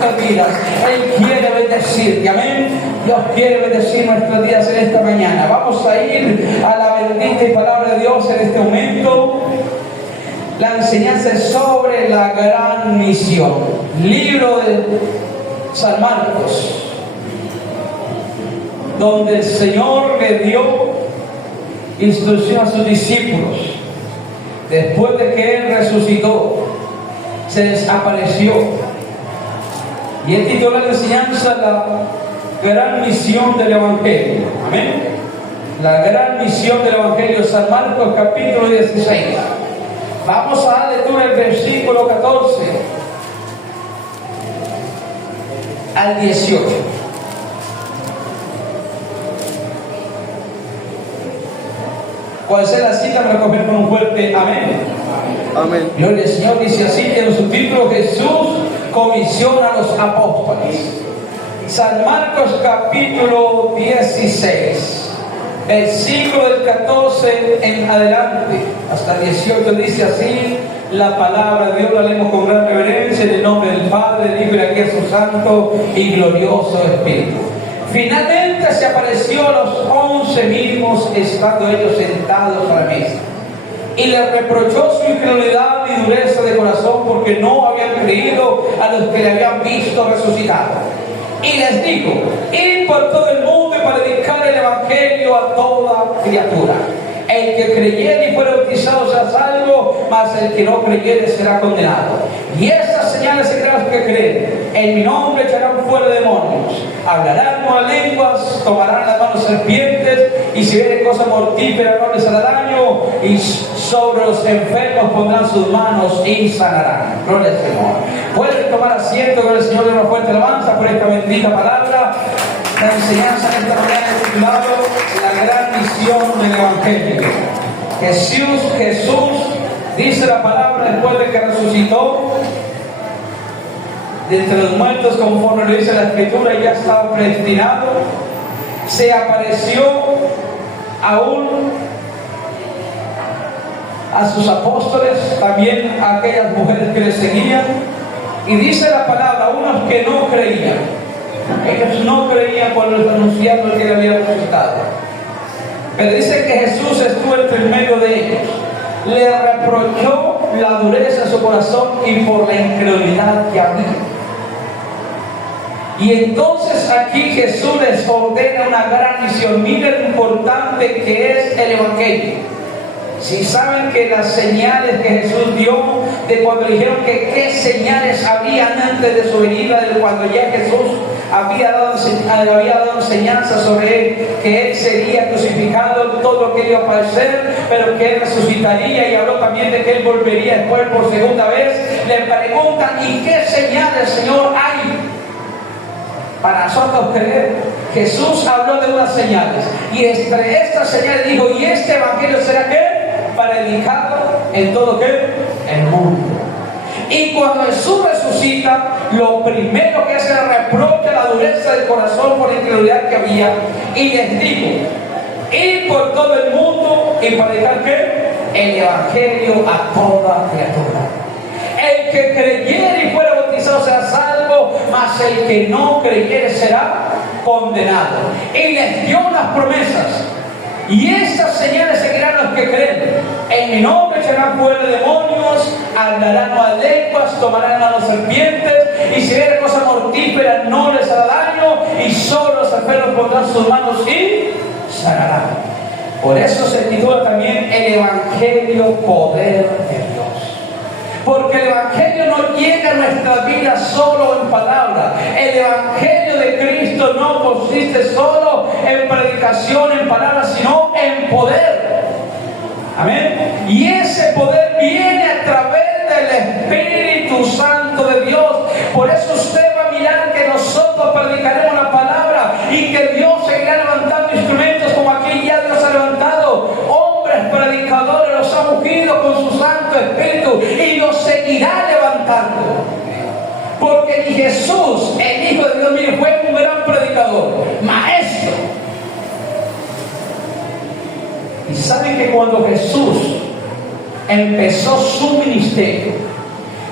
nuestras vidas. Él quiere bendecirte, amén. Dios quiere bendecir nuestras vidas en esta mañana. Vamos a ir a la bendita y palabra de Dios en este momento. La enseñanza es sobre la gran misión. Libro de San Marcos, donde el Señor le dio instrucción a sus discípulos. Después de que Él resucitó, se les apareció. Y Él tituló la enseñanza la gran misión del Evangelio. Amén. La gran misión del Evangelio, San Marcos capítulo 16. Vamos a dar lectura el versículo 14 al 18. ¿Cuál es la cita? Me recoger con un fuerte amén. Amén. Gloria al Señor. Dice así en su título: Jesús comisiona a los apóstoles. San Marcos capítulo 16, versículo del 14 en adelante hasta el 18, dice así la palabra de Dios. La leemos con gran reverencia en el nombre del Padre, del Hijo y del Espíritu Santo y glorioso Espíritu. Finalmente se apareció a los 11 mismos, estando ellos sentados a la mesa, y les reprochó su incredulidad y dureza de corazón, porque no habían creído a los que le habían visto resucitado. Y les dijo: id por todo el mundo y predicar el Evangelio a toda criatura. El que creyere y fuere bautizado será salvo, mas el que no creyere será condenado. Y estas señales seguirán los que creen: en mi nombre echarán fuera demonios, hablarán nuevas lenguas, tomarán las manos serpientes, y si viene cosa mortífera no les hará daño, y sobre los enfermos pondrán sus manos y sanarán. Gloria al Señor. Pueden tomar asiento. Gloria al Señor. De una fuerte alabanza por esta bendita palabra. La enseñanza en esta mañana es titulado la gran misión del Evangelio. Jesús dice la palabra, después de que resucitó de entre los muertos, conforme lo dice la Escritura, ya estaba predestinado. Se apareció aún a sus apóstoles, también a aquellas mujeres que le seguían, y dice la palabra, unos que no creían. Ellos no creían cuando les anunciaron que había resucitado. Pero dice que Jesús estuvo entre medio de ellos. Le reprochó la dureza de su corazón y por la incredulidad que había. Y entonces aquí Jesús les ordena una gran misión. Miren lo importante que es el Evangelio. Si saben que las señales que Jesús dio, de cuando dijeron que qué señales habían antes de su venida, de cuando ya Jesús había dado enseñanza sobre él, que él sería crucificado, todo lo que iba a padecer, pero que él resucitaría, y habló también de que él volvería después por segunda vez. Le preguntan: ¿y qué señales, Señor, hay para nosotros creer? Jesús habló de unas señales, y entre estas señales dijo: ¿y este evangelio será qué? Predicado en todo ¿qué? El mundo. Y cuando Jesús resucita, lo primero que hace es reprocha la dureza del corazón por la incredulidad que había, y les dijo: id por todo el mundo y predicar ¿qué? El Evangelio a toda criatura. El que creyere y fuera bautizado será salvo, mas el que no creyere será condenado. Y les dio unas promesas: y estas señales seguirán los que creen. En mi nombre echarán fuera demonios, hablarán nuevas lenguas, tomarán manos serpientes, y si viene cosa mortífera no les hará daño, y sobre los enfermos pondrán sus manos y sanarán. Por eso se titula también el Evangelio Poder de Dios. Porque el Evangelio no llega a nuestras vidas solo en palabra. El Evangelio de Cristo no consiste solo en predicación, en palabras, sino en poder. Amén. Y ese poder viene a través del Espíritu Santo de Dios. Por eso usted va a mirar que nosotros predicaremos la palabra, y que Dios seguirá levantando instrumentos como aquí ya Dios ha levantado. Hombres predicadores los ha ungido con su Santo Espíritu, y los seguirá levantando. Porque ni Jesús, el Hijo de Dios, mire, fue un gran predicador, maestro. Y saben que cuando Jesús empezó su ministerio,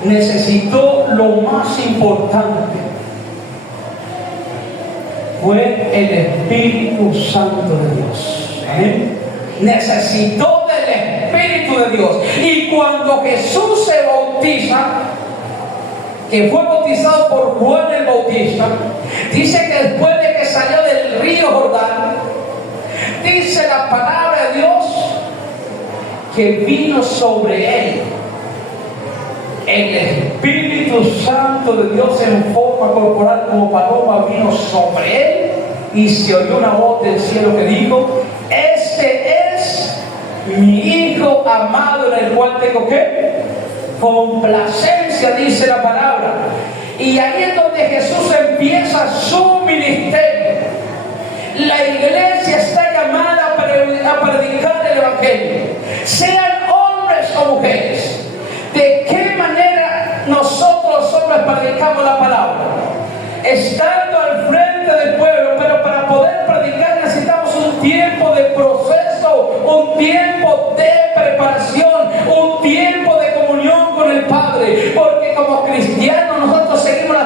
necesitó lo más importante, fue el Espíritu Santo de Dios. ¿Amén? Necesitó del Espíritu de Dios. Y cuando Jesús se bautiza, que fue bautizado por Juan el Bautista, dice que después de que salió del río Jordán, dice la palabra de Dios que vino sobre él el Espíritu Santo de Dios en forma corporal como paloma, vino sobre él, y se oyó una voz del cielo que dijo: este es mi Hijo amado, en el cual tengo ¿qué? Complacencia, dice la palabra. Y ahí es donde Jesús empieza su ministerio. La iglesia está llamada a predicar el Evangelio, sean hombres o mujeres. ¿De qué manera nosotros hombres predicamos la palabra? Estando al frente del pueblo, pero para poder predicar necesitamos un tiempo de proceso, un tiempo de preparación, un tiempo de comunión con el Padre, porque como cristianos nosotros seguimos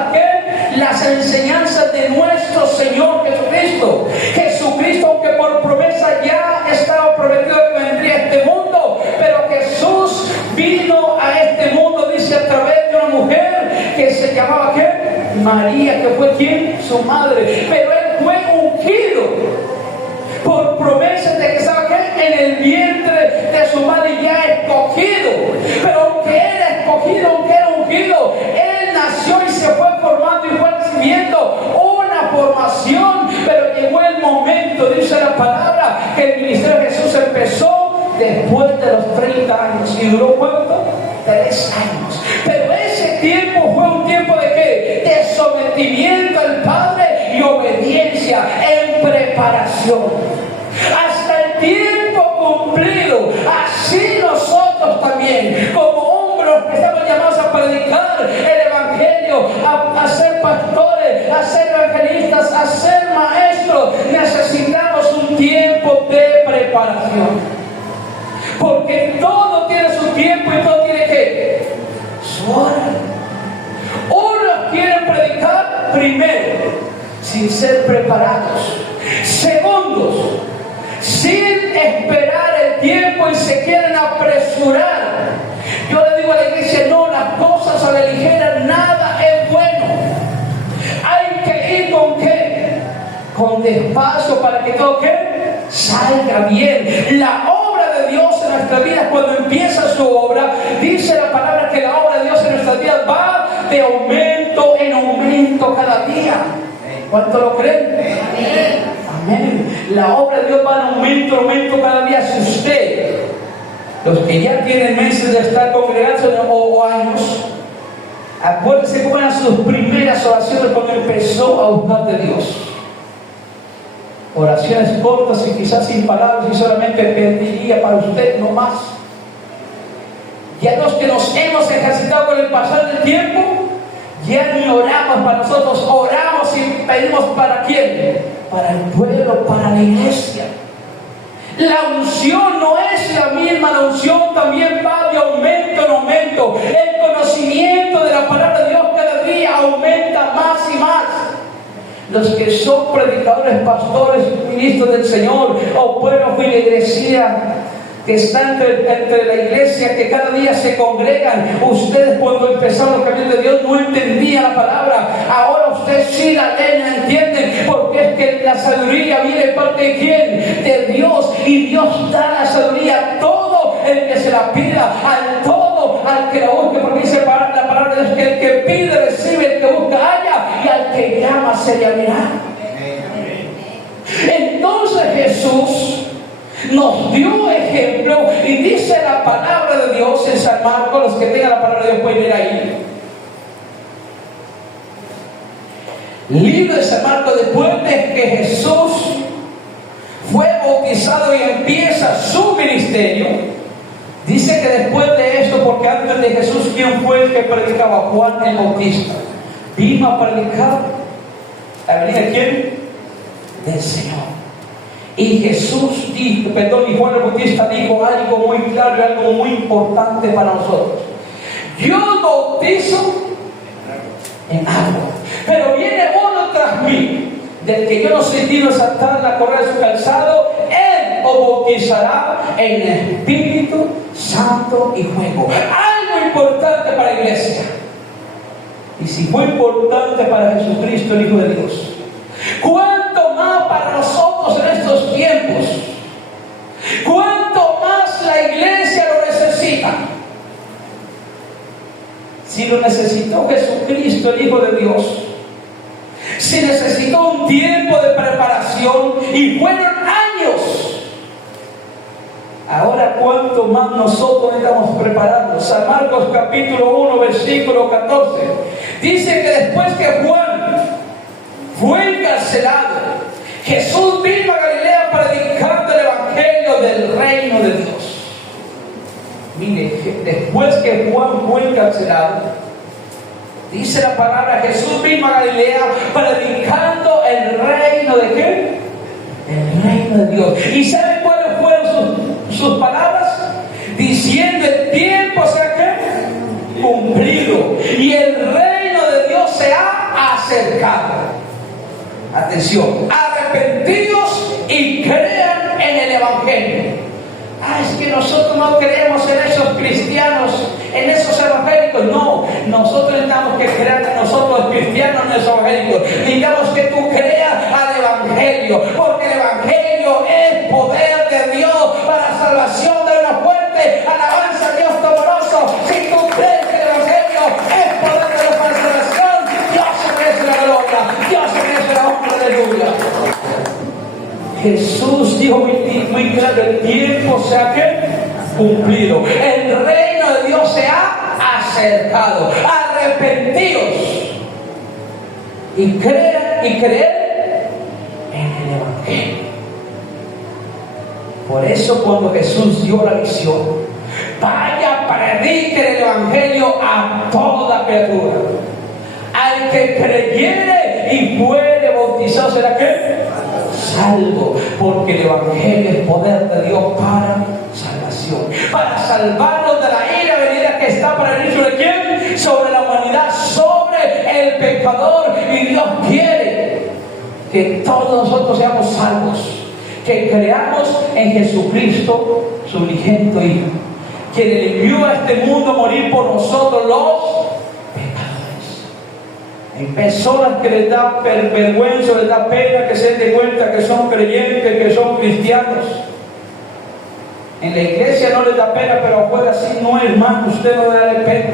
las enseñanzas de nuestro Señor Jesucristo. Jesucristo, aunque por promesa ya estaba prometido que vendría a este mundo, pero Jesús vino a este mundo, dice, a través de una mujer que se llamaba ¿qué? María, que fue ¿quién? Su madre. Pero él fue ungido por promesas de que estaba ¿qué? En el vientre de su madre, ya escogido. Pero aunque era escogido, aunque era ungido, él nació y se fue formando y fue recibiendo una formación. Pero llegó el momento, dice la palabra, que el ministerio de Jesús empezó después de los 30 años. ¿Y duró cuánto? 3 años. Pero ese tiempo fue un tiempo de ¿qué? De sometimiento al Padre y obediencia en preparación. Hasta el tiempo cumplido. Así nosotros también, como hombres que estamos llamados a predicar el Evangelio, a ser pastores, a ser evangelistas, a ser maestros, necesitamos un tiempo de preparación. Porque todo tiene su tiempo y todo tiene ¿qué? Su hora. Unos quieren predicar primero, sin ser preparados. Segundos, sin esperar el tiempo y se quieren apresurar. Yo le digo a la iglesia: no, las cosas a la ligera, nada es bueno. Hay que ir con ¿qué? Con despacio, para que todo ¿qué? Salga bien. La obra de Dios en nuestras vidas, cuando empieza su obra, dice la palabra que la obra de Dios en nuestras vidas va de aumento en aumento cada día. ¿Cuánto lo creen? Amén. La obra de Dios va en aumento, aumento cada día. Si usted, los que ya tienen meses de estar congregados o años, acuérdense cómo eran sus primeras oraciones cuando empezó a buscar de Dios. Oraciones cortas y quizás sin palabras, y solamente pediría para usted, no más. Ya los que nos hemos ejercitado con el pasar del tiempo, ya ni oramos para nosotros, oramos y pedimos ¿para quién? Para el pueblo, para la iglesia. La unción no es la misma, la unción también va de aumento en aumento. El conocimiento de la palabra de Dios cada día aumenta más y más. Los que son predicadores, pastores, ministros del Señor, o pueblo iglesia, que están entre la iglesia, que cada día se congregan. Ustedes, cuando empezaron los caminos de Dios, no entendían la palabra. Ahora ustedes sí la leen, la entienden, porque es que la sabiduría viene de parte de ¿quién? De Dios. Y Dios da la sabiduría a todo el que se la pida, al todo, al que la busque, porque dice la palabra de Dios que el que pide recibe, el que busca halla, y al que llama se le abrirá. Entonces Jesús nos dio ejemplo, y dice la palabra de Dios en San Marcos. Los que tengan la palabra de Dios pueden ir ahí. Libro de San Marcos. Después de que Jesús fue bautizado y empieza su ministerio, dice que después de esto, porque antes de Jesús, ¿quién fue el que predicaba? Juan el Bautista. Vino a predicar la venida de ¿quién? Del Señor. Y Jesús dijo, y Juan el Bautista dijo algo muy claro y algo muy importante para nosotros: yo bautizo en agua, pero viene uno tras mí, del que yo no soy digno de saltar la correa de su calzado, Él os bautizará en el Espíritu Santo y fuego. Algo importante para la iglesia. Y si fue importante para Jesucristo, el Hijo de Dios, ¿cuánto más para nosotros en estos tiempos? ¿Cuánto más la iglesia lo necesita? Si lo necesitó Jesucristo, el Hijo de Dios, si necesitó un tiempo de preparación y fueron años, ahora cuánto más nosotros estamos preparando. San Marcos capítulo 1 versículo 14 dice que después que Juan fue encarcelado, Jesús vino a Galilea predicando el evangelio del reino de Dios. Mire, después que Juan fue encarcelado, dice la palabra, Jesús vino a Galilea predicando el reino de ¿qué? El reino de Dios. ¿Y saben cuáles fueron sus palabras? Diciendo, el tiempo se ha ¿qué? Cumplido y el reino de Dios se ha acercado. Atención, arrepentidos y crean en el evangelio. Es que nosotros no creemos en esos cristianos, en esos evangélicos. No, nosotros necesitamos que crean en nosotros los cristianos, en los evangélicos. Necesitamos que tú creas al evangelio, porque el evangelio es poder de Dios para salvación de una fuerte alabanza a Dios Todopoderoso. Si tú crees que el evangelio es poder de Dios para salvación, Dios se merece la gloria, Dios se merece la honra, aleluya. Jesús dijo muy claro, el tiempo se ha cumplido, el reino de Dios se ha acercado. Arrepentidos y creer en el evangelio. Por eso cuando Jesús dio la misión, vaya, prediquen el evangelio a toda criatura. Al que creyere y fuere bautizado será ¿qué? Salvo, porque el evangelio es poder de Dios para salvación, para salvarnos de la ira venida que está para venir sobre quién, sobre la humanidad, sobre el pecador. Y Dios quiere que todos nosotros seamos salvos, que creamos en Jesucristo, su unigénito Hijo, quien envió a este mundo a morir por nosotros los pecadores. Hay personas que les da vergüenza, les da pena que se den cuenta que son creyentes, que son cristianos. En la iglesia no les da pena, pero afuera sí. No, hermano, usted no debe darle pena.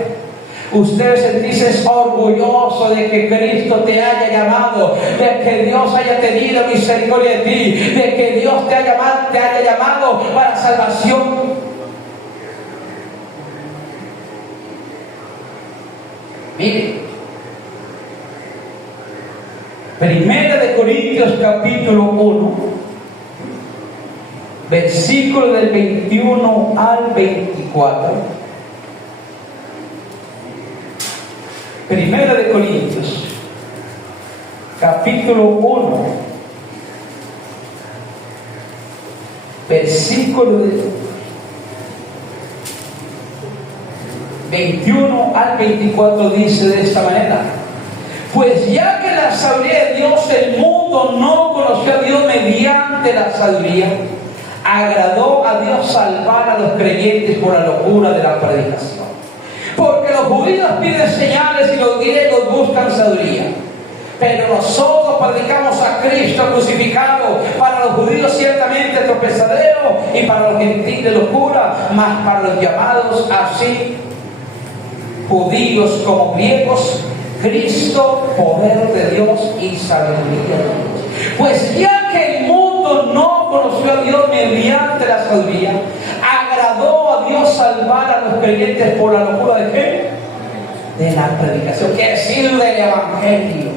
Usted sentirse orgulloso de que Cristo te haya llamado, de que Dios haya tenido misericordia de ti, de que Dios te haya llamado para salvación. Mire, Primera de Corintios capítulo 1, versículo del 21 al 24. Primera de Corintios capítulo 1, versículo del 21 al 24 dice de esta manera: pues ya que la sabiduría de Dios, el mundo no conoció a Dios mediante la sabiduría, agradó a Dios salvar a los creyentes por la locura de la predicación. Porque los judíos piden señales y los griegos buscan sabiduría. Pero nosotros predicamos a Cristo crucificado, para los judíos ciertamente tropezadero y para los gentiles locura, mas para los llamados así, judíos como griegos, Cristo, poder de Dios y sabiduría de Dios. Pues ya que el mundo no conoció a Dios mediante la sabiduría, agradó a Dios salvar a los creyentes por la locura de ¿qué? De la predicación, quiere decir del evangelio.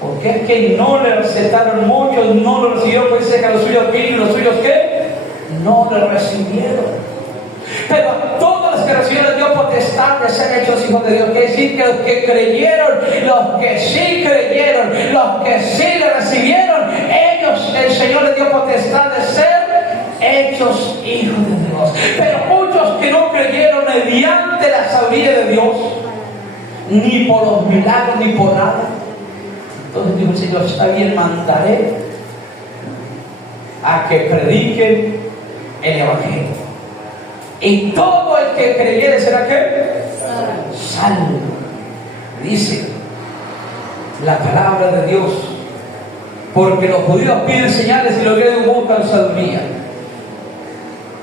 Porque es que no le aceptaron muchos, no lo recibieron, pues dice que los suyos vino y los suyos ¿qué? No le recibieron. Pero a todos los que recibieron Dios potestad de ser hechos hijos de Dios, quiere decir que los que creyeron, los que sí creyeron, los que sí le recibieron, ellos, el Señor les dio potestad de ser hechos hijos de Dios. Pero muchos que no creyeron mediante la sabiduría de Dios, ni por los milagros, ni por nada, Entonces dijo el Señor, está bien, mandaré a que prediquen el Evangelio. Y todo el que creyere será ¿qué? Salvo. Dice la palabra de Dios, porque los judíos piden señales y los griegos buscan sabiduría.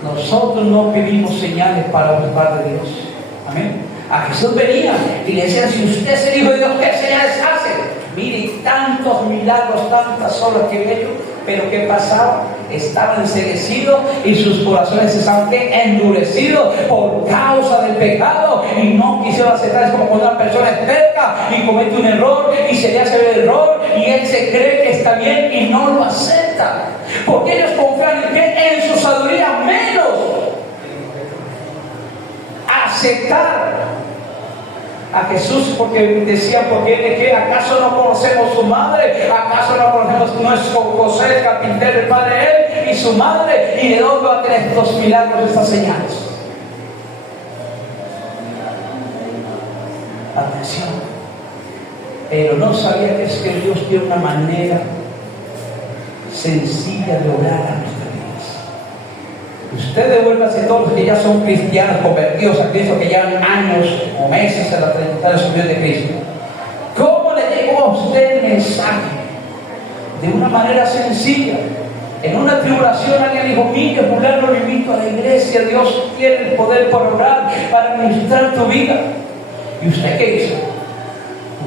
Nosotros no pedimos señales para buscar de Dios. Amén. A Jesús venía y le decían, si usted es el Hijo de Dios, ¿qué señales hace? Mire, tantos milagros, tantas obras que he hecho, pero ¿qué pasaba? Estaban enceguecidos y sus corazones estaban endurecidos por causa del pecado y no quisieron aceptar. Es como cuando una persona es terca y comete un error y se le hace ver el error y él se cree que está bien y no lo acepta, porque ellos confían en que en su sabiduría, menos aceptar a Jesús, porque decían, porque ¿acaso no conocemos su madre? ¿Acaso no conocemos nuestro José, el carpintero, el padre de él y su madre? ¿Y de dónde va a tener estos milagros, estas señales? Atención. Pero no sabía que es que Dios tiene una manera sencilla de orar a nuestras vidas. Usted devuélvase todos los que ya son cristianos convertidos a Cristo, que llevan años o meses en la trayectoria de Cristo. ¿Cómo le llegó a usted el mensaje? De una manera sencilla. En una tribulación alguien dijo, mire, fulano, lo invito a la iglesia, Dios tiene el poder para orar, para ministrar tu vida. ¿Y usted qué hizo?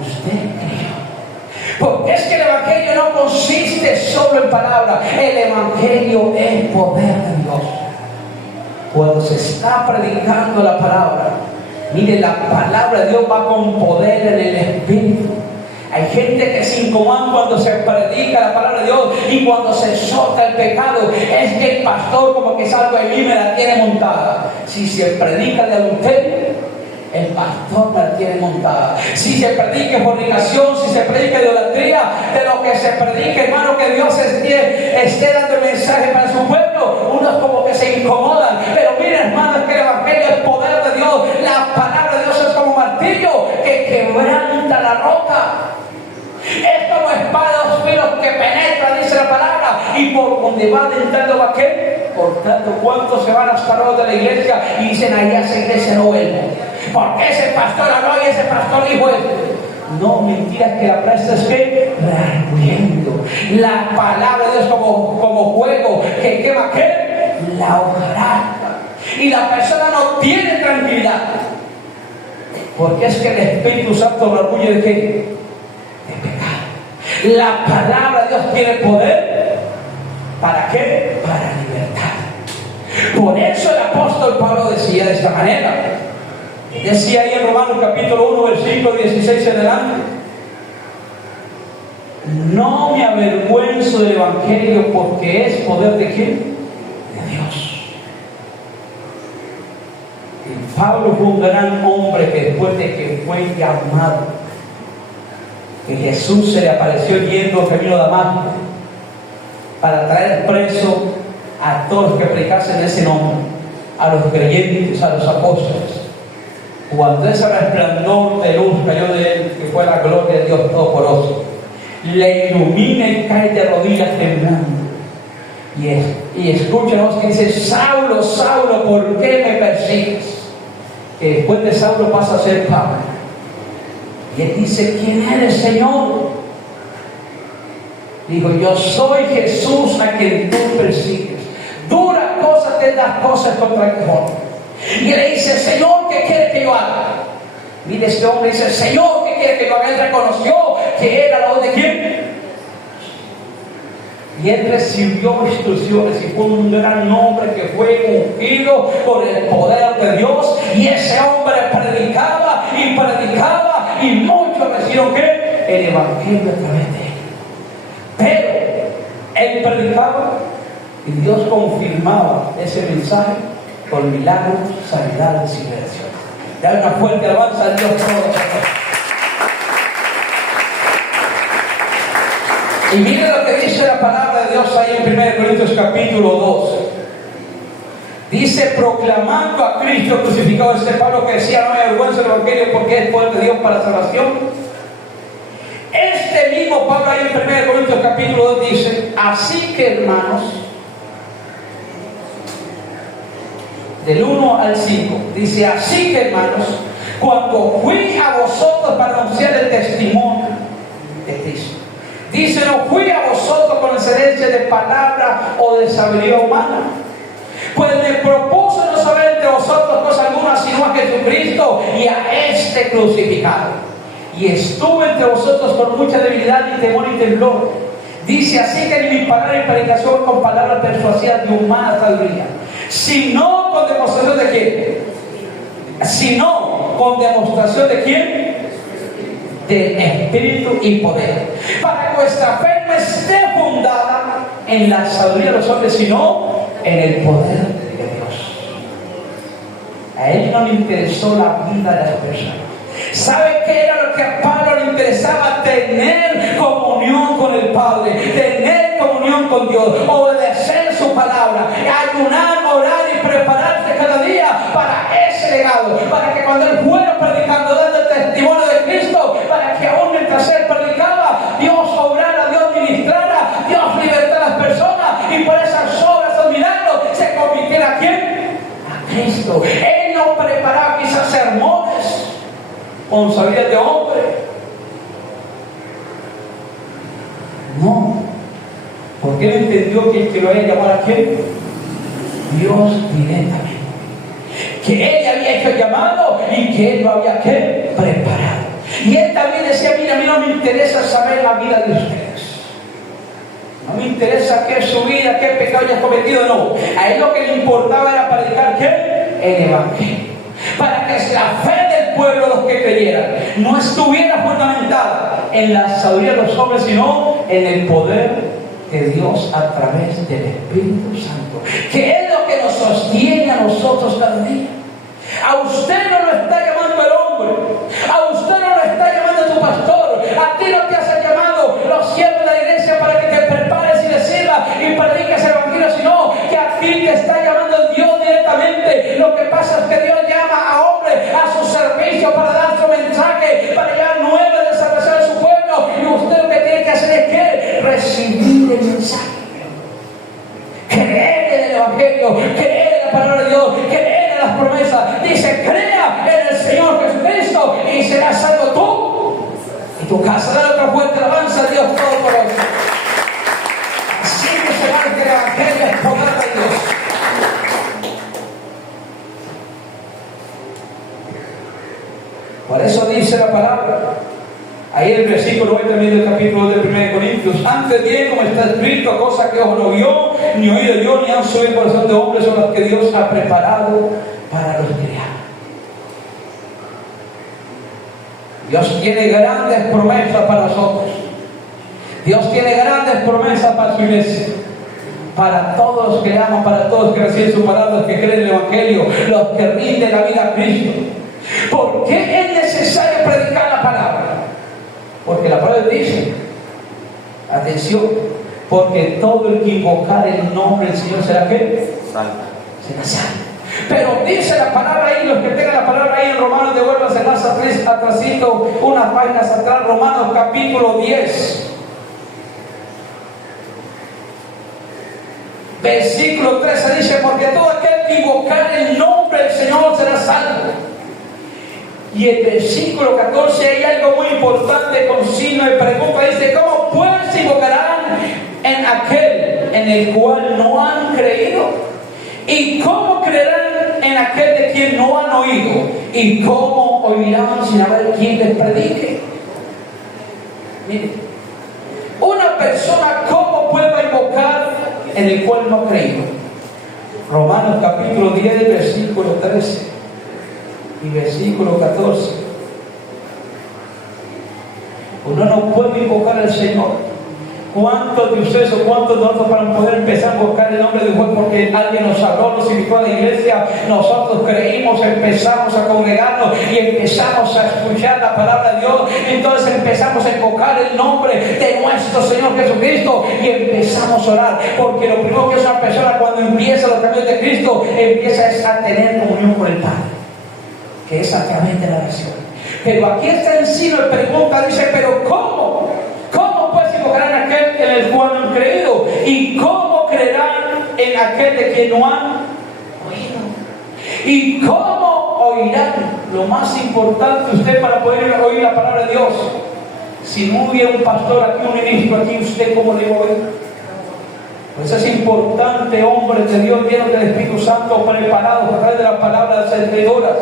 Usted creyó. Porque es que el Evangelio no consiste solo en palabras, el Evangelio es poder de Dios. Cuando se está predicando la palabra, mire, la palabra de Dios va con poder en el Espíritu. Hay gente que se incomoda cuando se predica la palabra de Dios y cuando se exhorta el pecado. Es que el pastor como que es algo de mí, me la tiene montada. Si se predica de adulterio, el pastor me la tiene montada. Si se predica fornicación, si se predica idolatría, de lo que se predica, hermano, que Dios esté dando el mensaje para su pueblo, unos como que se incomodan. Pero miren, hermano, que el Evangelio es poder de Dios. La palabra de Dios es como martillo que quebranta la roca. Es como espada de dos filos que penetra, dice la palabra, y por donde va adentrando va ¿qué? Por tanto, ¿cuántos se van hasta los de la iglesia y dicen, allá esa iglesia no vuelve? Porque ese pastor habló y ese pastor dijo esto. No, mentira, que la presa es que reargüyendo. La palabra de Dios como fuego que quema ¿qué? La hojarasca. Y la persona no tiene tranquilidad. Porque es que el Espíritu Santo reargüye de qué? De pecado. La palabra de Dios tiene poder. ¿Para qué? Para libertad. Por eso el apóstol Pablo decía de esta manera. Decía ahí en Romanos capítulo 1, versículo 16 en adelante: no me avergüenzo del Evangelio, porque es poder de ¿quién? De Dios. Y Pablo fue un gran hombre que después de que fue llamado, que Jesús se le apareció yendo camino a Damasco para traer preso a todos los que predicasen ese nombre, a los creyentes, a los apóstoles. Cuando ese resplandor de luz cayó de él, que fue la gloria de Dios Todopoderoso, le ilumina y cae de rodillas temblando. Y escúchanos que dice: Saulo, Saulo, ¿por qué me persigues? Que después de Saulo pasa a ser Pablo. Y él dice: ¿quién eres, Señor? Dijo: yo soy Jesús a quien tú persigues. Dura cosa te das cosas contra el corazón. Y le dice: Señor, ¿qué quiere que yo haga? Mire, este hombre dice: Señor, ¿qué quiere que yo haga? Él reconoció que era la voz de quién. Y él recibió instrucciones y fue un gran hombre que fue ungido por el poder de Dios. Y ese hombre predicaba y predicaba, y muchos recibieron ¿qué? El Evangelio a través de él. Pero él predicaba y Dios confirmaba ese mensaje con milagros, sanidades y liberaciones. Dale una fuerte alabanza a Dios todo. Y mire lo que dice la palabra de Dios ahí en 1 Corintios capítulo 2. Dice: proclamando a Cristo crucificado. Este Pablo que decía: no me avergüenzo del Evangelio, porque es poder de Dios para la salvación. Este el mismo Pablo ahí en 1 Corintios capítulo 2 dice: así que hermanos, del 1 al 5, dice: así que hermanos, cuando fui a vosotros para anunciar el testimonio de Cristo, dice, no fui a vosotros con excelencia de palabra o de sabiduría humana, pues me propuso no saber entre vosotros cosa alguna, sino a Jesucristo y a este crucificado. Y estuve entre vosotros con mucha debilidad y temor y temblor. Dice: así que ni mi palabra y predicación con palabras persuasivas de humana sabiduría, sino con demostración de quién, sino con demostración de quién, del Espíritu y poder, para que vuestra fe no esté fundada en la sabiduría de los hombres, sino en el poder de Dios. A él no le interesó la vida de las personas. ¿Sabe qué era lo que a Pablo le interesaba? Tener comunión con el Padre, tener comunión con Dios, obedecer su palabra, ayunar, orar y prepararse cada día para ese legado, para que cuando él fuera predicando, dando el testimonio de Cristo, para que aún mientras él predicaba, Dios obrara, Dios ministrara, Dios libertara a las personas, y por esas obras, esos milagros, se convirtiera ¿a quién? A Cristo. Él no preparaba quizás sermones con sabiduría de hombre. No, porque él entendió que el que lo había llamado a quién, Dios directamente, que él había hecho el llamado y que él lo había ¿qué? Preparado. Y él también decía: mira, a mí no me interesa saber la vida de ustedes, no me interesa qué es su vida, qué pecado haya cometido, no. A él lo que le importaba era predicar ¿qué? El evangelio, para que la fe del pueblo, los que creyeran, no estuviera fundamentada en la sabiduría de los hombres, sino en el poder de Dios a través del Espíritu Santo, que es lo que nos sostiene a nosotros cada día. A usted no lo está llamando el hombre, a usted no lo está llamando tu pastor, a ti no te hacen llamado los siervos de la iglesia para que te prepares y le sirvas y prediques el evangelio, sino que a ti te está llamando Dios directamente. Lo que pasa es que Dios llama a hombres a su servicio para dar su mensaje, para llevar nuevas de salvación a su pueblo, y usted lo que tiene que hacer es ¿qué? Recibir el mensaje, creer en el evangelio, creer en la palabra de Dios, creer en las promesas. Dice: crea en el Señor Jesucristo y serás salvo tú y tu casa. Dale otra fuerte alabanza a Dios Todopoderoso. Así que se va el evangelio, es poder de Dios. Por eso dice la palabra ahí en el versículo 9 también del capítulo 2 de 1 Corintios: antes bien, como está escrito, cosa que ojo no vio, ni oído yo, ni han subido el corazón de hombres, son las que Dios ha preparado para los que le aman. Dios tiene grandes promesas para nosotros. Dios tiene grandes promesas para su iglesia, para todos los que le aman, para todos los que reciben su palabra, los que creen el evangelio, los que rinden la vida a Cristo. ¿Por qué es necesario predicar la palabra? Porque la palabra dice, atención, porque todo el que invocar el nombre del Señor será ¿qué? Salvo. Será salvo. Pero dice la palabra ahí, los que tengan la palabra ahí en Romanos, devuélvanse más atrásito, unas páginas atrás, Romanos capítulo 10. Versículo 13 dice: porque todo aquel que invocar el nombre del Señor será salvo. Y el versículo 14 hay algo muy importante con signo de pregunta. Dice: ¿cómo pues invocarán en aquel en el cual no han creído? ¿Y cómo creerán en aquel de quien no han oído? ¿Y cómo oirán sin haber quien les predique? Mire, una persona, ¿cómo puede invocar en el cual no ha creído? Romanos capítulo 10, versículo 13 y versículo 14. Uno no puede invocar al Señor. ¿Cuántos de ustedes o cuántos de nosotros, para poder empezar a invocar el nombre de Dios, porque alguien nos habló, nos invitó a la iglesia, nosotros creímos, empezamos a congregarnos y empezamos a escuchar la palabra de Dios? Entonces empezamos a invocar el nombre de nuestro Señor Jesucristo y empezamos a orar, porque lo primero que es una persona cuando empieza los caminos de Cristo, empieza a tener comunión con el Padre, que es a través de la oración. Pero aquí está en sí la pregunta, dice: pero ¿cómo? ¿Cómo que no han oído. ¿Y cómo oirán? Lo más importante usted para poder oír la palabra de Dios. Si no hubiera un pastor aquí, un ministro aquí, ¿usted cómo le va a oír? Pues es importante, hombres de Dios, llenos del Espíritu Santo, preparados a través de la palabra de las Escrituras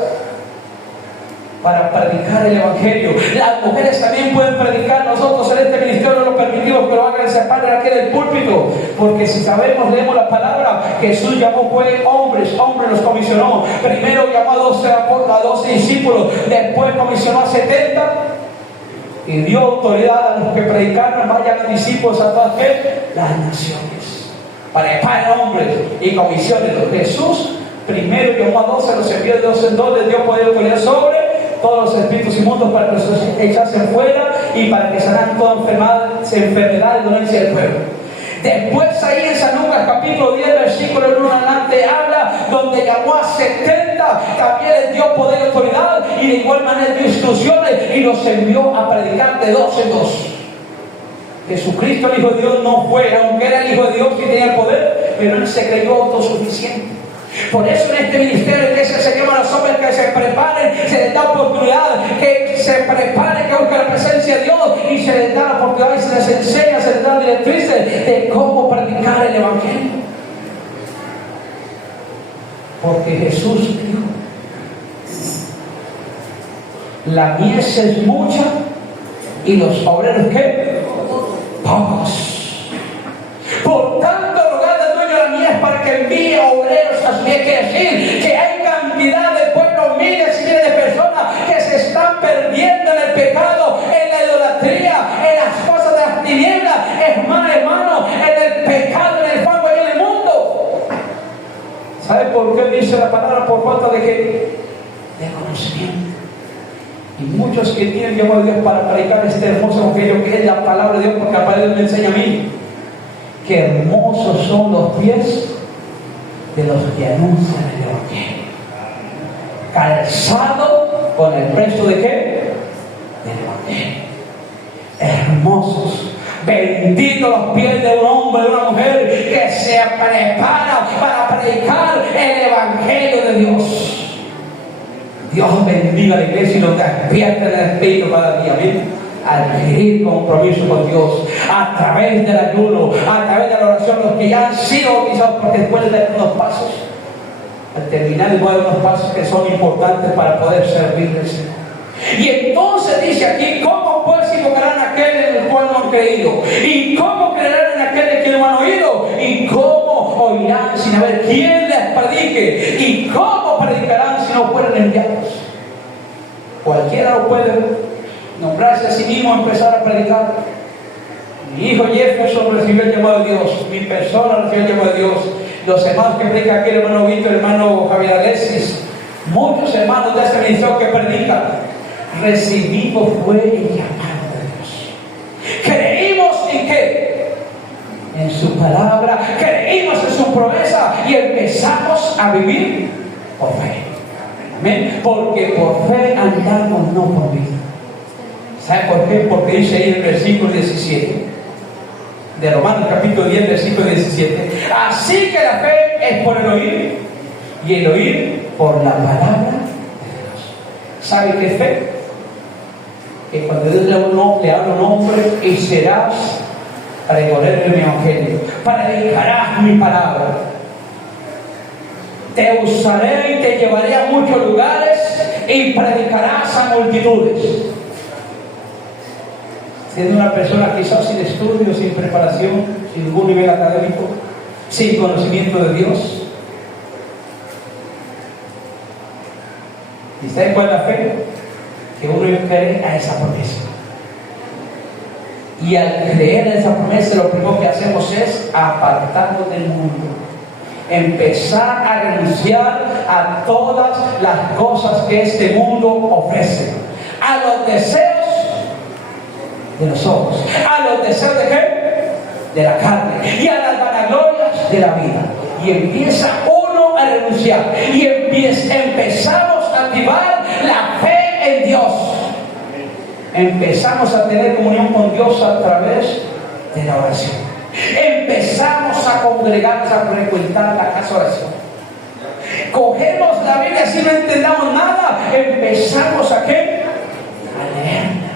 para predicar el Evangelio. Las mujeres también pueden predicar. Nosotros en este ministerio no lo permitimos que lo hagan, se paren aquí en el púlpito, porque si sabemos, leemos la palabra, Jesús llamó fue hombres los comisionó. Primero llamó a 12 discípulos, después comisionó a 70 y dio autoridad a los que predicaron, vayan discípulos a todas las naciones. Preparen hombres y comisionenlos. Jesús primero llamó a 12, los envió de 2 en 2, les dio poder y autoridad sobre todos los espíritus inmundos para que los echasen fuera y para que sanan toda enfermedad y dolencia del pueblo. Después ahí en San Lucas capítulo 10 versículo 1 adelante habla donde llamó a 70, también les dio poder y autoridad y de igual manera dio instrucciones y los envió a predicar de 2 en 2. Jesucristo el Hijo de Dios no fue, aunque era el Hijo de Dios y tenía el poder, pero él se creyó autosuficiente. Por eso en este ministerio de iglesia se llama a los hombres que se preparen, se les da oportunidad, que se preparen, que busquen la presencia de Dios y se les da la oportunidad y se les enseña, se les da directrices de cómo predicar el Evangelio. Porque Jesús dijo, la mies es mucha y los obreros ¿qué? Pocos. Por tanto, rogad al dueño de la mies para que envíe obreros a su mies. Quiere decir que hay cantidad de pueblos, miles y miles de personas que se están perdiendo en el pecado, en la idolatría, en las cosas de las tinieblas, es más, hermano, en el pecado, en el fango y en el mundo. ¿Sabe por qué dice la palabra? Por falta de qué? De conocimiento. Y muchos que tienen llamado a Dios para predicar este hermoso evangelio que es la palabra de Dios, porque la palabra de Dios me enseña a mí que hermosos son los pies de los que anuncian el evangelio, calzado con el precio de qué? Del evangelio. Hermosos, benditos los pies de un hombre, de una mujer que se prepara para predicar el evangelio de Dios. Dios bendiga a la iglesia y nos despierte en el espíritu cada día. ¿Bien? Adquirir compromiso con Dios a través del ayuno, a través de la oración. Los que ya han sido bautizados, porque después de dar unos pasos, al terminar igual de unos pasos que son importantes para poder servirle al Señor. Y entonces dice aquí, ¿cómo pues invocarán a aquel en el cual no han creído? ¿Y cómo creerán en aquel de quien no han oído? ¿Y cómo oirán sin haber quien les predique? ¿Y cómo predicarán si no fueran enviados? Cualquiera lo puede nombrarse a sí mismo, empezar a predicar. Mi hijo Jefferson recibió el llamado de Dios, mi persona recibió el llamado de Dios, los hermanos que predican aquí, el hermano Víctor, el hermano Javier Alexis, muchos hermanos de este ministerio que predican, recibimos fue el llamado de Dios. Creímos en qué? En su palabra, creímos en su promesa y empezamos a vivir por fe. Amén. Porque por fe andamos, no por vida. ¿Sabe por qué? Porque dice ahí el versículo 17 de Romanos capítulo 10 versículo 17, así que la fe es por el oír y el oír por la palabra de Dios. ¿Sabe qué es fe? Que cuando Dios le habla un hombre y serás pregonero de mi evangelio, predicarás mi palabra, te usaré y te llevaré a muchos lugares y predicarás a multitudes. Siendo una persona quizás sin estudio, sin preparación, sin ningún nivel académico, sin conocimiento de Dios. ¿Y saben cuál es la fe? Que uno cree a esa promesa. Y al creer en esa promesa, lo primero que hacemos es apartarnos del mundo. Empezar a renunciar a todas las cosas que este mundo ofrece. A los deseos de los ojos, a los deseos de qué? De la carne y a las vanaglorias de la vida. Y empieza uno a renunciar y empezamos a activar la fe en Dios. Empezamos a tener comunión con Dios a través de la oración. empezamos a congregarnos, a frecuentar la casa de oración. Cogemos la Biblia, si no entendamos nada, empezamos a ¿qué? A leerla.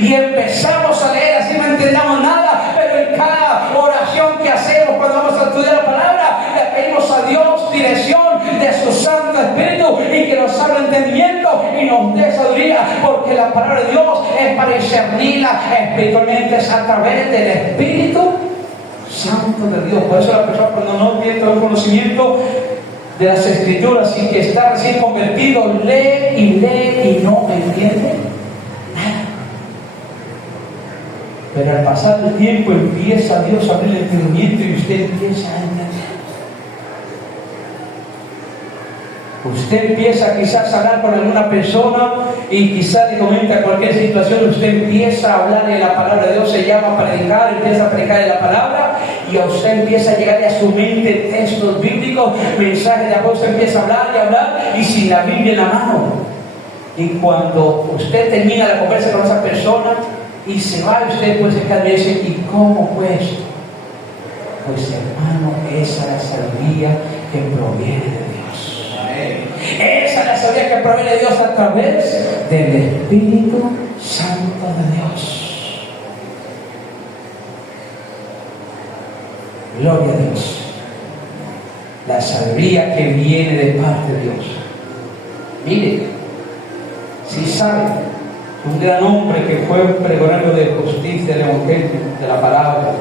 Y empezamos a leer, así no entendamos nada, pero en cada oración que hacemos cuando vamos a estudiar la palabra, le pedimos a Dios dirección de su Santo Espíritu y que nos abra entendimiento y nos dé sabiduría, porque la palabra de Dios es para discernirla espiritualmente, es a través del Espíritu Santo de Dios. Por eso la persona cuando no tiene todo el conocimiento de las Escrituras y que está recién convertido, lee y no entiende nada. Pero al pasar el tiempo empieza Dios a abrir el entendimiento y usted empieza a entender. Usted empieza quizás a hablar con alguna persona y quizás le comenta cualquier situación, usted empieza a hablar de la palabra de Dios, se llama a predicar, empieza a predicar de la palabra y a usted empieza a llegar a su mente textos bíblicos, mensajes de amor, usted empieza a hablar y hablar y sin la Biblia en la mano. Y cuando usted termina la conversa con esa persona y se va, usted puede sacar y dice, ¿y cómo fue esto? Pues hermano, esa es la sabiduría que proviene de Dios. Esa es la sabiduría que proviene de Dios a través del Espíritu Santo de Dios. Gloria a Dios. La sabiduría que viene de parte de Dios. Mire, si sabe, un gran hombre que fue pregonero de justicia del Evangelio, de la palabra,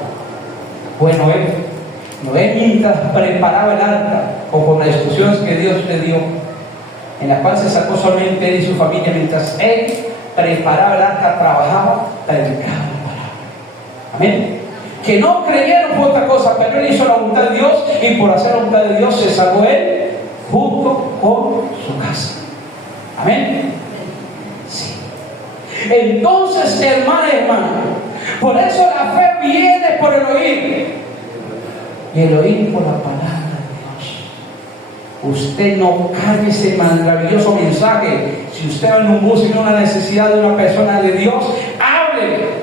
fue Noé. Noé, mientras preparaba el arca, o con las instrucciones que Dios le dio, en la cual se sacó solamente él y su familia, mientras él preparaba el arca, trabajaba, predicaba la palabra. Amén. Que no creyeron fue otra cosa, pero él hizo la voluntad de Dios y por hacer la voluntad de Dios se salvó él junto con su casa. Amén. Sí. Entonces, hermano, por eso la fe viene por el oír. Y el oír por la palabra de Dios. Usted no calle ese maravilloso mensaje. Si usted va en un bus y tiene una necesidad de una persona de Dios, hable.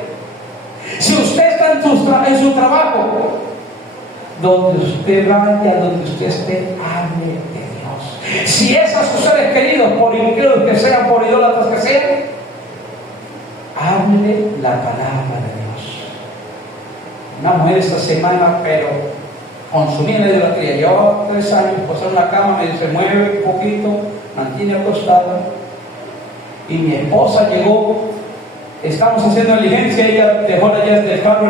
Si usted está en su trabajo, donde usted vaya, donde usted esté, hable de Dios. Si es a sus seres queridos, por incrédulos que sean, por idólatras que sean, hable la palabra de Dios. Una mujer esta semana, pero consumía la idolatría. Llevaba 3 años, pasó en la cama, se mueve un poquito, mantiene acostada. Y mi esposa llegó, estamos haciendo diligencia, ella dejó la llave del carro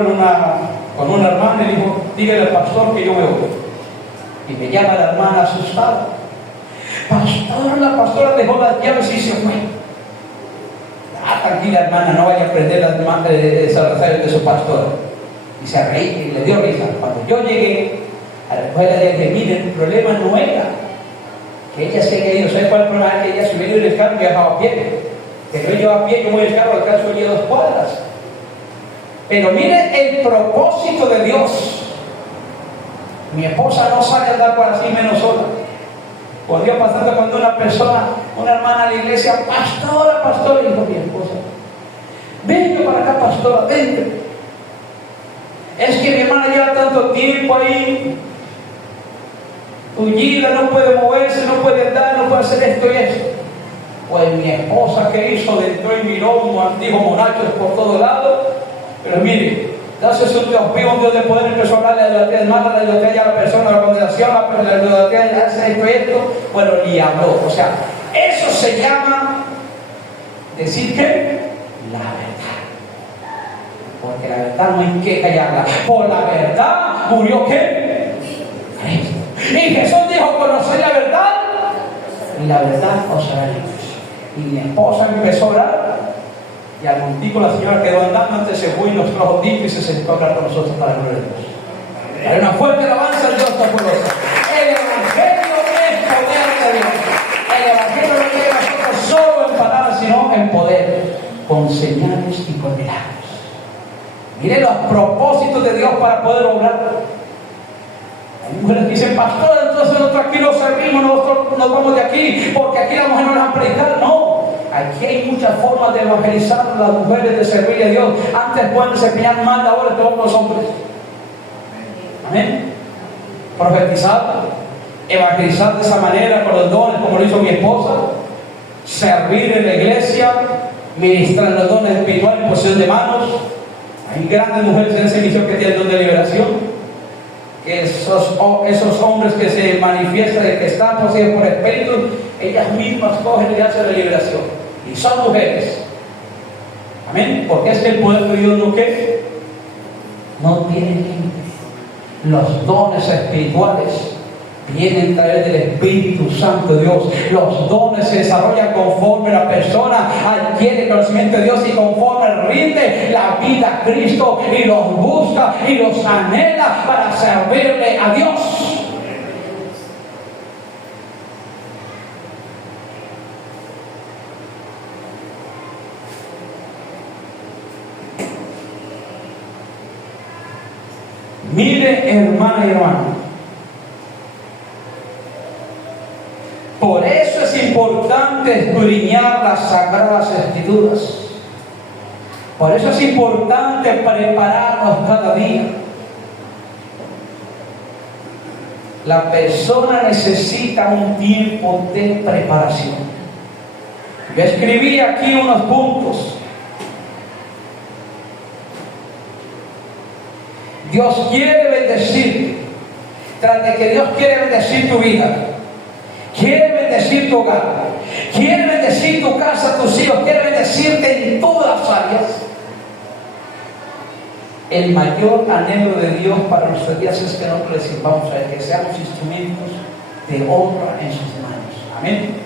con una hermana y dijo, dígale al pastor que yo me voy. Y me llama la hermana asustada. Pastor, la pastora dejó las llaves y se fue. Tranquila hermana, no vaya a prender las manos de su pastora. Y se reí y le dio risa. Cuando yo llegué a la escuela, le dije, mire, el problema no era que ella se haya ido. ¿Sabe cuál es el problema? Que ella se hubiera ido en el carro y viajaba a pie. Pero yo llevo a pie, yo voy en el carro, alcanzo allí 2 cuadras. Pero mire el propósito de Dios. Mi esposa no sabe andar por así menos sola. Podría pasar cuando una persona, una hermana a la iglesia, pastora, y dijo mi esposa, venga para acá, pastora, venga. Es que mi hermana lleva tanto tiempo ahí, tullida, no puede moverse, no puede andar, no puede hacer esto y esto. Pues mi esposa, ¿qué hizo? Entró y miró como antiguos monachos por todo lado. Pero mire, entonces un Dios vivo, un Dios de poder, empezó a hablar de la idolatría del mal, la idolatría a la persona, la condenación, la idolatría de hacer esto y esto. Bueno, y habló. O sea, eso se llama decir que la verdad. Porque la verdad no hay que callarla. Por la verdad murió ¿qué? Cristo. Y Jesús dijo, conocer la verdad y la verdad os hará libres. Y mi esposa empezó a orar y al momento la señora quedó andando, antes se fue y nos trajo tinto y se sentó a hablar con nosotros para la gloria de Dios. Hay una fuerte alabanza al Dios Todopoderoso. El Evangelio es poder de Dios. El Evangelio no llega a nosotros solo en palabras, sino en poder, con señales y con milagros. Miren los propósitos de Dios para poder obrar. Hay mujeres que dicen, pastor, entonces nosotros aquí no servimos, nosotros nos vamos de aquí, porque aquí las mujeres no las predican. No, aquí hay muchas formas de evangelizar a las mujeres, de servir a Dios. Antes cuando se empeñaban más, ahora todos los hombres. Amén. Profetizar, evangelizar de esa manera con los dones, como lo hizo mi esposa, servir en la iglesia, ministrar los dones espirituales en posición de manos. Hay grandes mujeres en esa misión que tienen don de liberación, que esos hombres que se manifiestan, que están poseídos por espíritus, ellas mismas cogen y hacen la liberación, y son mujeres. Amén. Porque es que el poder de Dios no tiene límite. Los dones espirituales vienen a través del Espíritu Santo de Dios. Los dones se desarrollan conforme la persona adquiere el conocimiento de Dios y conforme rinde la vida a Cristo y los busca y los anhela para servirle a Dios. Mire, hermana y hermano, por eso es importante escudriñar las Sagradas Escrituras. Por eso es importante prepararnos cada día. La persona necesita un tiempo de preparación. Yo escribí aquí unos puntos. Dios quiere bendecir. Tras de que Dios quiere bendecir tu vida, quiere bendecir tu hogar, quiere bendecir tu casa, tus hijos, quiere bendecirte en todas las áreas. El mayor anhelo de Dios para nuestros días es que nosotros le sirvamos a Él, que seamos instrumentos de honra en sus manos. Amén.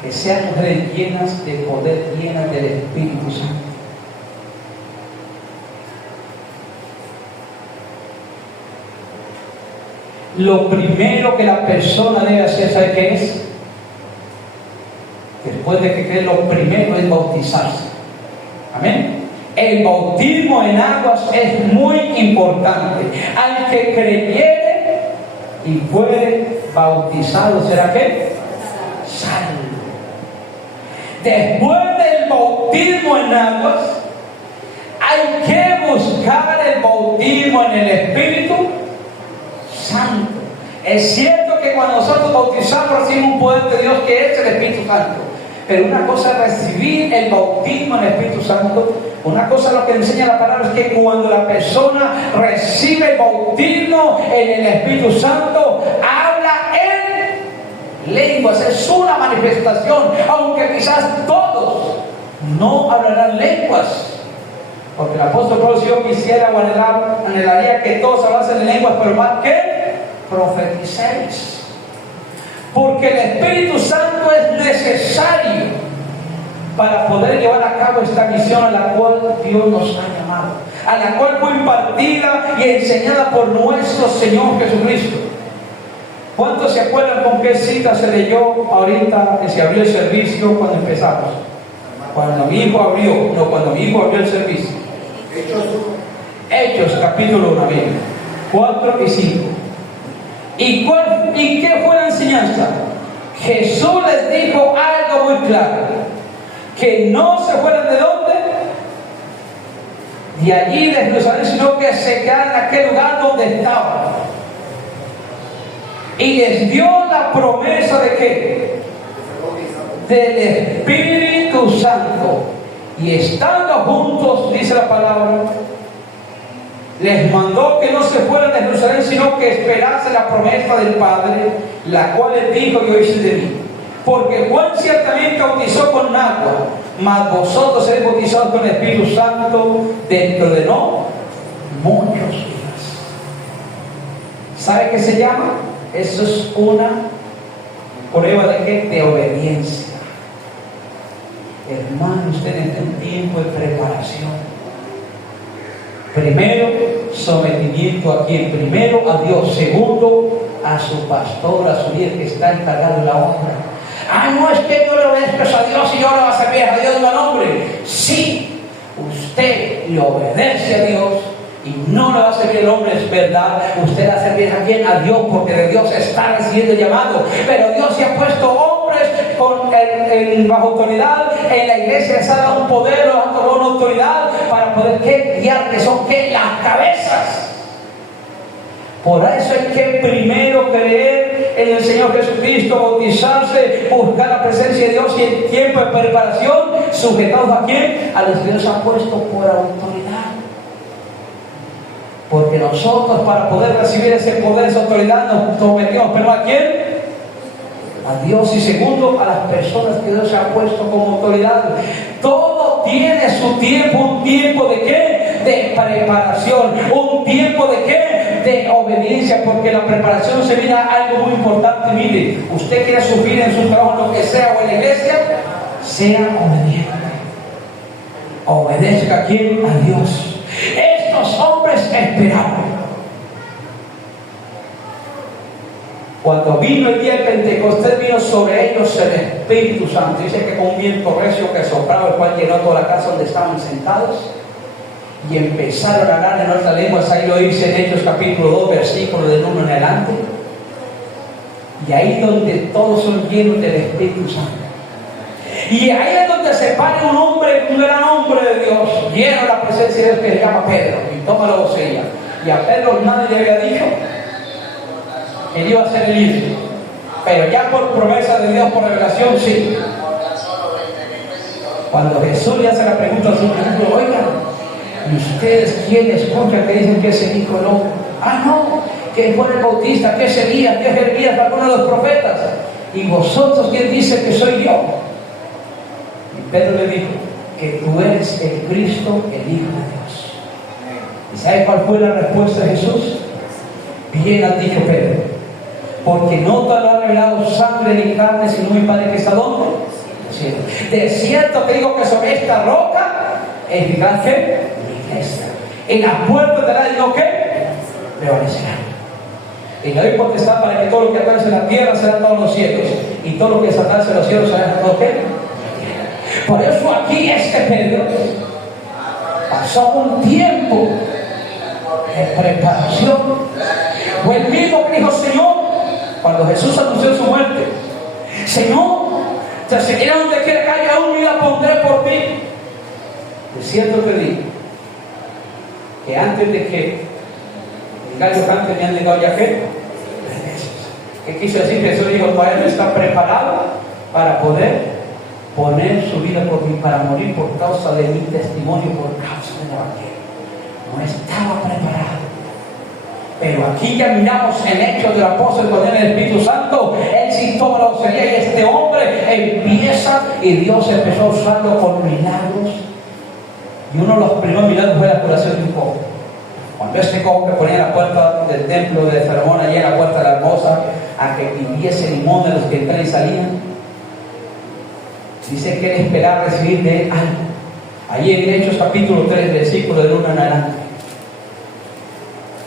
Que sean mujeres llenas de poder, llenas del Espíritu Santo. Lo primero que la persona debe hacer, ¿sabe qué es? Después de que cree, lo primero es bautizarse. Amén. El bautismo en aguas es muy importante. Al que creyere y fuere bautizado, ¿será qué? Salvo. Después del bautismo en aguas, hay que buscar el bautismo en el Espíritu Santo. Es cierto que cuando nosotros bautizamos recibimos un poder de Dios que es el Espíritu Santo, pero una cosa es recibir el bautismo en el Espíritu Santo. Una cosa lo que enseña la palabra es que cuando la persona recibe el bautismo en el Espíritu Santo, habla en lenguas. Es una manifestación, aunque quizás todos no hablarán lenguas. Porque el apóstol Pablo, si yo quisiera o anhelaría que todos hablasen en lenguas, pero más que profeticéis. Porque el Espíritu Santo es necesario para poder llevar a cabo esta misión a la cual Dios nos ha llamado, a la cual fue impartida y enseñada por nuestro Señor Jesucristo. ¿Cuántos se acuerdan con qué cita se leyó ahorita que se abrió el servicio cuando empezamos? Cuando mi hijo abrió el servicio. Hechos capítulo 1, 4 y 5. ¿Y qué fue la enseñanza? Jesús les dijo algo muy claro: que no se fueran de dónde, de allí de Jerusalén, sino que se quedaran en aquel lugar donde estaban. Y les dio la promesa de ¿qué? Del Espíritu Santo. Y estando juntos, dice la palabra, les mandó que no se fueran de Jerusalén, sino que esperasen la promesa del Padre, la cual les dijo: yo hice de mí. Porque Juan ciertamente bautizó con agua, mas vosotros seréis bautizados con el Espíritu Santo dentro de no muchos días. ¿Sabe qué se llama? Eso es una prueba de ¿qué? De obediencia. Hermano, usted necesita un tiempo de preparación. Primero, sometimiento a quién? Primero a Dios. Segundo, a su pastor, a su líder que está encargado de la obra. No es que yo le obedezco a Dios y yo le voy a servir a Dios, no, hombre. Sí, usted le obedece a Dios y no le va a servir el hombre, es verdad. Usted le va a servir a quién? A Dios, porque de Dios está recibiendo el llamado. Pero Dios se ha puesto hombres bajo autoridad. En la iglesia les ha dado un poder, les ha dado una autoridad para poder guiar, que son las cabezas. Por eso hay que primero creer en el Señor Jesucristo, bautizarse, buscar la presencia de Dios y en tiempo de preparación, sujetados ¿a quién? A los que Dios ha puesto por autoridad. Porque nosotros, para poder recibir ese poder, esa autoridad, nos sometimos, pero ¿a quién? A Dios. Y segundo, a las personas que Dios ha puesto como autoridad. Todo tiene su tiempo. ¿Un tiempo de qué? De preparación. ¿Un tiempo de qué? De obediencia, porque la preparación se mira algo muy importante. Mire, usted quiere sufrir en su trabajo, lo que sea, o en la iglesia, sea obediente. Obedezca ¿a quién? A Dios. Estos hombres esperaron. Cuando vino el día de Pentecostés, vino sobre ellos el Espíritu Santo. Dice que con un viento recio que soplaba, el cual llenó toda la casa donde estaban sentados. Y empezaron a hablar en otras lenguas. Ahí lo dice en Hechos capítulo 2, versículo del 1 en adelante. Y ahí donde todos son llenos del Espíritu Santo. Y ahí es donde se para un hombre, un gran hombre de Dios, lleno de la presencia de Dios, que se llama Pedro. Y toma la botella. Y a Pedro nadie le había dicho que iba a ser el hijo. Pero ya por promesa de Dios, por revelación, sí. Cuando Jesús le hace la pregunta a sus discípulos, oigan, ¿y ustedes quiénes escuchan que dicen que es el Hijo del Hombre? Ah, no, que Juan el Bautista, que es Elías, que es Jeremías, alguno de los profetas. ¿Y vosotros quién dice que soy yo? Y Pedro le dijo, que tú eres el Cristo, el Hijo de Dios. ¿Y sabe cuál fue la respuesta de Jesús? Bien has dicho, Pedro, porque no te lo ha revelado sangre ni carne, sino mi Padre que está ¿dónde? De cierto te digo que sobre esta roca edificaré mi iglesia. En las puertas de la digo que prevalecerán. Y le doy potestad para que todo lo que atarse en la tierra será atado en los cielos, y todo lo que desatarse en los cielos será atado ¿qué? Por eso aquí Pedro pasó un tiempo de preparación. Fue el mismo que dijo Señor cuando Jesús anunció su muerte: Señor, te seguiré donde quiera que haya un, y la pondré por ti. De cierto te digo que antes de que el gallo cante me han negado ya que ¿qué quiso decir? Jesús dijo, todavía no está preparado para poder poner su vida por mí, para morir por causa de mi testimonio, por causa del evangelio. No estaba preparado. Pero aquí ya miramos en Hechos del Apóstol con el Espíritu Santo. Él sí toma la osadía, y este hombre empieza, y Dios empezó a usarlo con milagros. Y uno de los primeros milagros fue la curación de un cojo. Cuando este cojo que ponía en la puerta del templo de Salomón, allí en la puerta de la hermosa, a que pidiese limón de los que entraban y salían, dice que él esperaba recibir de él algo. Allí en Hechos capítulo 3, versículo del 1 en adelante.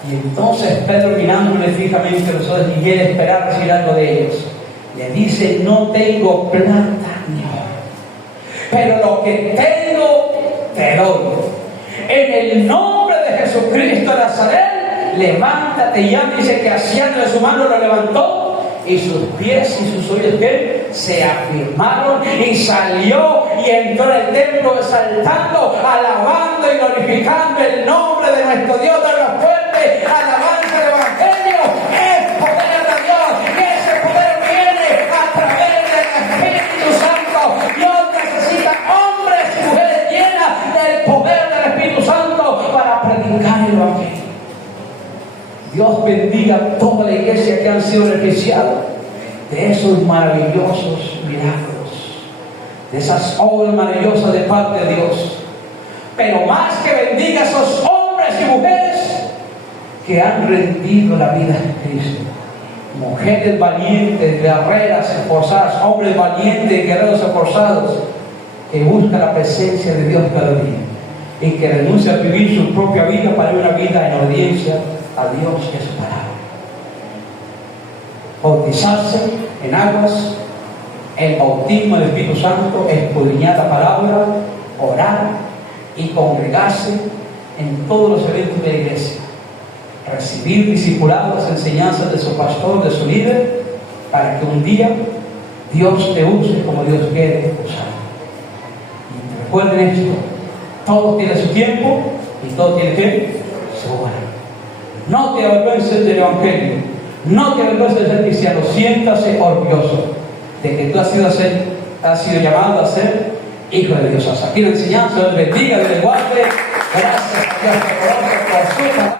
Y entonces Pedro, mirándole fijamente los ojos, y quiere esperar recibir algo de ellos, le dice: no tengo plata ni oro, pero lo que tengo te doy. En el nombre de Jesucristo de Nazaret, levántate. Y ya dice que asiendo de su mano lo levantó, y sus pies y sus oídos que se afirmaron, y salió y entró en el templo exaltando, alabando y glorificando el nombre de nuestro Dios. De la fuerte alabanza del evangelio es poder de Dios, y ese poder viene a través del Espíritu Santo. Dios necesita hombres y mujeres llenas del poder del Espíritu Santo para predicar el evangelio. Dios bendiga a toda la iglesia que han sido beneficiados de esos maravillosos milagros, de esas obras maravillosas de parte de Dios. Pero más que bendiga a esos hombres y mujeres que han rendido la vida en Cristo, mujeres valientes, guerreras esforzadas, hombres valientes, guerreros esforzados, que buscan la presencia de Dios cada día y que renuncian a vivir su propia vida para una vida en obediencia a Dios y a su palabra. Bautizarse en aguas, el bautismo del Espíritu Santo, escudriñar la palabra, orar y congregarse en todos los eventos de la iglesia, recibir discipulados, enseñanzas de su pastor, de su líder, para que un día Dios te use como Dios quiere usar. Y recuerden esto: todo tiene su tiempo y todo tiene que su hora. No te avergüences del Evangelio. No te avergüences de ser cristiano. Siéntase orgulloso de que tú has sido llamado a ser hijo de Dios. Hasta aquí la enseñanza. Dios bendiga, Dios le guarde. Gracias a Dios por su palabra.